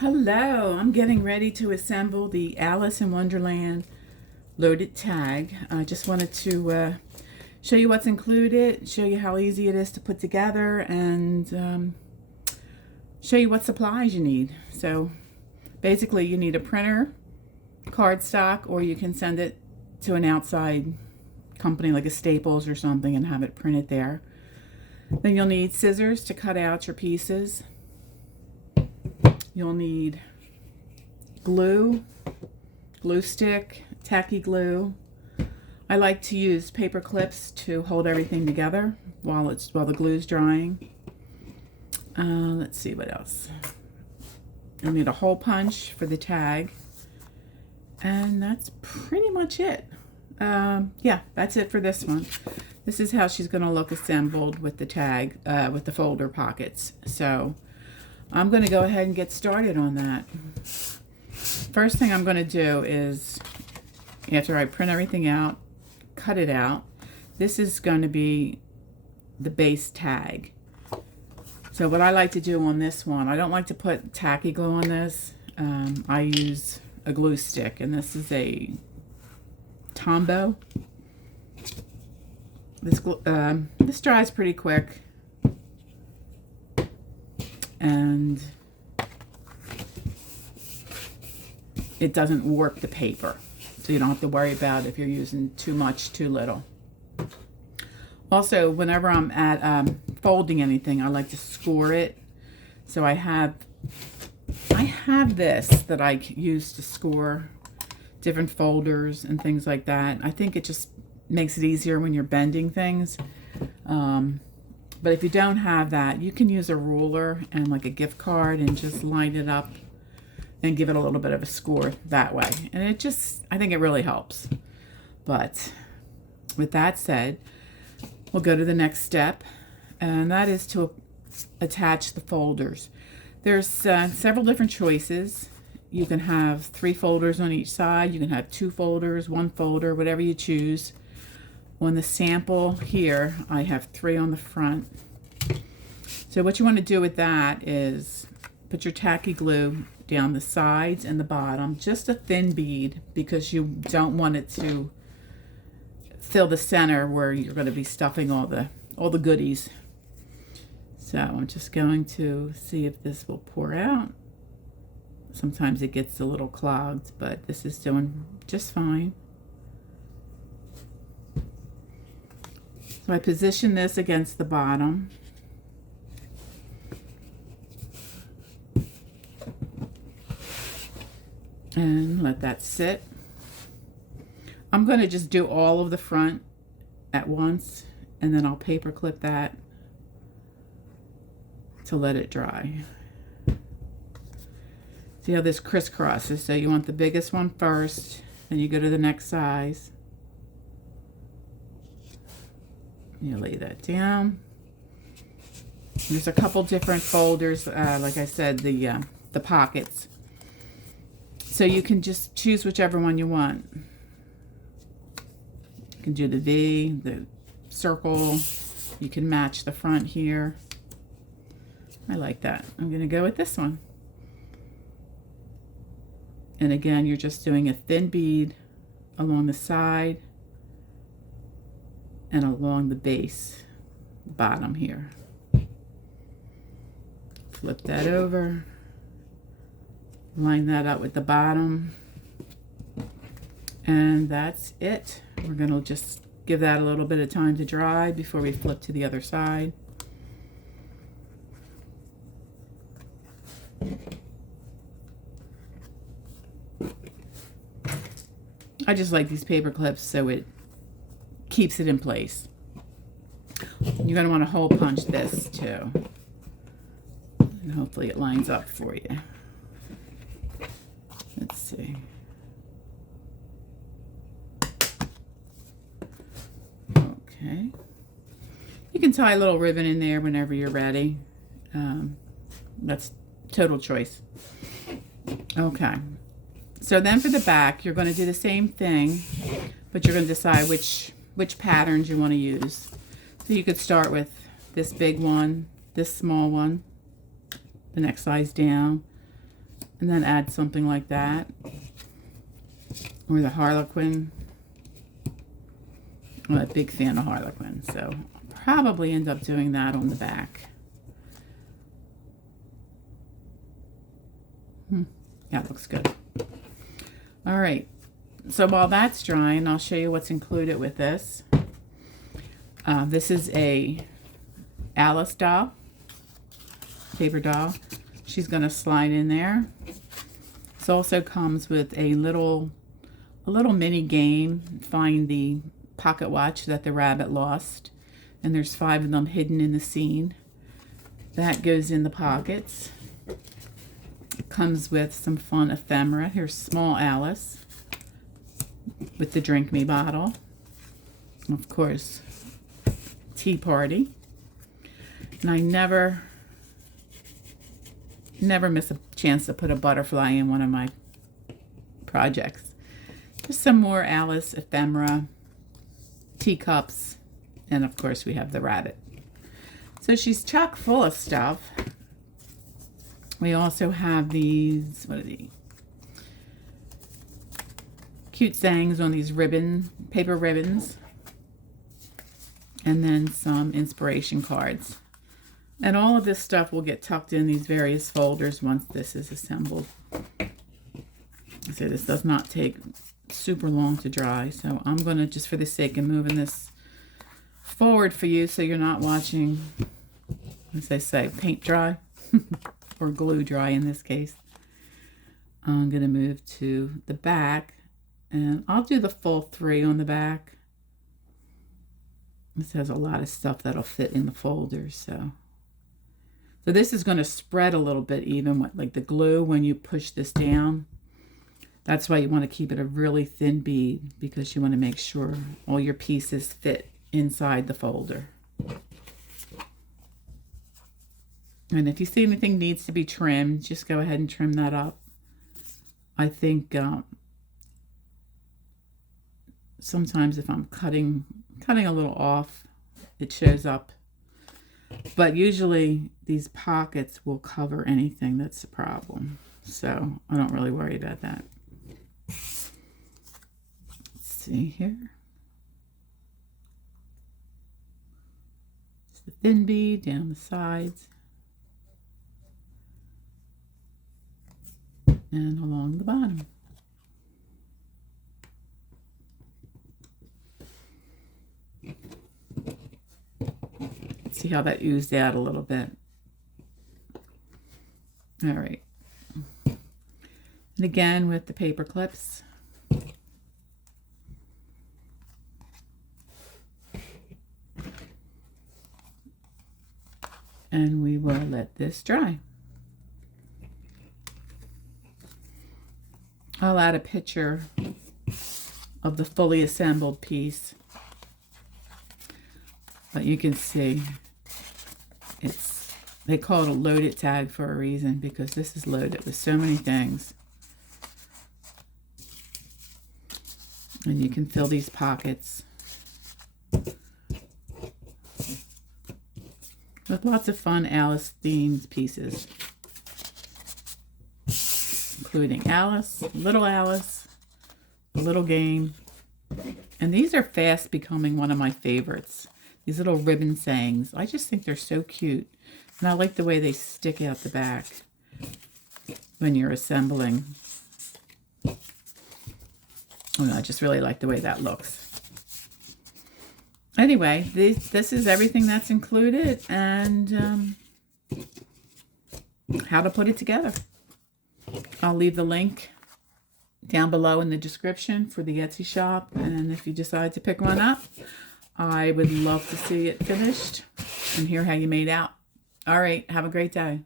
Hello, I'm getting ready to assemble the Alice in Wonderland loaded tag. I just wanted to show you what's included, show you how easy it is to put together, and show you what supplies you need. So basically you need a printer, cardstock, or you can send it to an outside company like a Staples or something and have it printed there. Then you'll need scissors to cut out your pieces. You'll need glue, glue stick, tacky glue. I like to use paper clips to hold everything together while the glue's drying. Let's see what else. You'll need a hole punch for the tag, and that's pretty much it. Yeah, that's it for this one. This is how she's going to look assembled with the tag, with the folder pockets. So I'm going to go ahead and get started on that. First thing I'm going to do is, after I print everything out, cut it out. This is going to be the base tag. So what I like to do on this one, I don't like to put tacky glue on this. I use a glue stick, and this is a Tombow. This dries pretty quick, and it doesn't warp the paper, so you don't have to worry about if you're using too much, too little. Also, whenever I'm at folding anything, I like to score it. So I have this that I use to score different folders and things like that. I think it just makes it easier when you're bending things. But if you don't have that, you can use a ruler and like a gift card and just line it up and give it a little bit of a score that way. And it just, I think it really helps. But with that said, we'll go to the next step, and that is to attach the folders. There's several different choices. You can have 3 folders on each side. You can have 2 folders, 1 folder, whatever you choose. On the sample here, I have 3 on the front. So what you want to do with that is put your tacky glue down the sides and the bottom, just a thin bead, because you don't want it to fill the center where you're going to be stuffing all the goodies. So I'm just going to see if this will pour out. Sometimes it gets a little clogged, but this is doing just fine. So I position this against the bottom. And let that sit. I'm going to just do all of the front at once, and then I'll paper clip that to let it dry. See how this crisscrosses? So you want the biggest one first, then you go to the next size. You lay that down. There's a couple different folders, like I said, the pockets. So you can just choose whichever one you want. You can do the V, the circle. You can match the front here. I like that. I'm going to go with this one. And again, you're just doing a thin bead along the side and along the base, bottom here. Flip that over. Line that up with the bottom. And that's it. We're going to just give that a little bit of time to dry before we flip to the other side. I just like these paper clips so it keeps it in place. You're going to want to hole punch this too. And hopefully it lines up for you. Let's see. Okay. You can tie a little ribbon in there whenever you're ready. That's total choice. Okay. So then for the back, you're going to do the same thing, but you're going to decide which patterns you want to use. So you could start with this big one, this small one, the next size down, and then add something like that, or the Harlequin. I'm a big fan of Harlequin, so I'll probably end up doing that on the back. That looks good. All right, so while that's drying, I'll show you what's included with this. This is a Alice doll, paper doll. She's going to slide in there. This also comes with a little mini game. Find the pocket watch that the rabbit lost, and there's 5 of them hidden in the scene. That goes in the pockets. It comes with some fun ephemera. Here's small Alice with the drink me bottle. Of course, tea party. And I never miss a chance to put a butterfly in one of my projects. Just some more Alice ephemera, teacups, and of course we have the rabbit. So she's chock full of stuff. We also have these, what are these? Cute sayings on these paper ribbons. And then some inspiration cards. And all of this stuff will get tucked in these various folders once this is assembled. So this does not take super long to dry. So I'm going to, just for the sake of moving this forward for you so you're not watching, as they say, paint dry or glue dry in this case. I'm going to move to the back, and I'll do the full 3 on the back. This has a lot of stuff that'll fit in the folders, so this is going to spread a little bit even with like the glue when you push this down. That's why you want to keep it a really thin bead, because you want to make sure all your pieces fit inside the folder. And if you see anything needs to be trimmed, just go ahead and trim that up. I think sometimes if I'm cutting a little off, it shows up. But usually these pockets will cover anything that's a problem. So I don't really worry about that. Let's see here. Just the thin bead down the sides. And along the bottom. See how that oozed out a little bit. All right. And again with the paper clips. And we will let this dry. I'll add a picture of the fully assembled piece. But you can see they call it a loaded tag for a reason, because this is loaded with so many things. And you can fill these pockets with lots of fun Alice themed pieces, including Alice, Little Alice, a little game. And these are fast becoming one of my favorites. These little ribbon sayings. I just think they're so cute. And I like the way they stick out the back when you're assembling. Oh, I just really like the way that looks. Anyway, this is everything that's included, and how to put it together. I'll leave the link down below in the description for the Etsy shop, and if you decide to pick one up, I would love to see it finished and hear how you made out. All right, have a great day.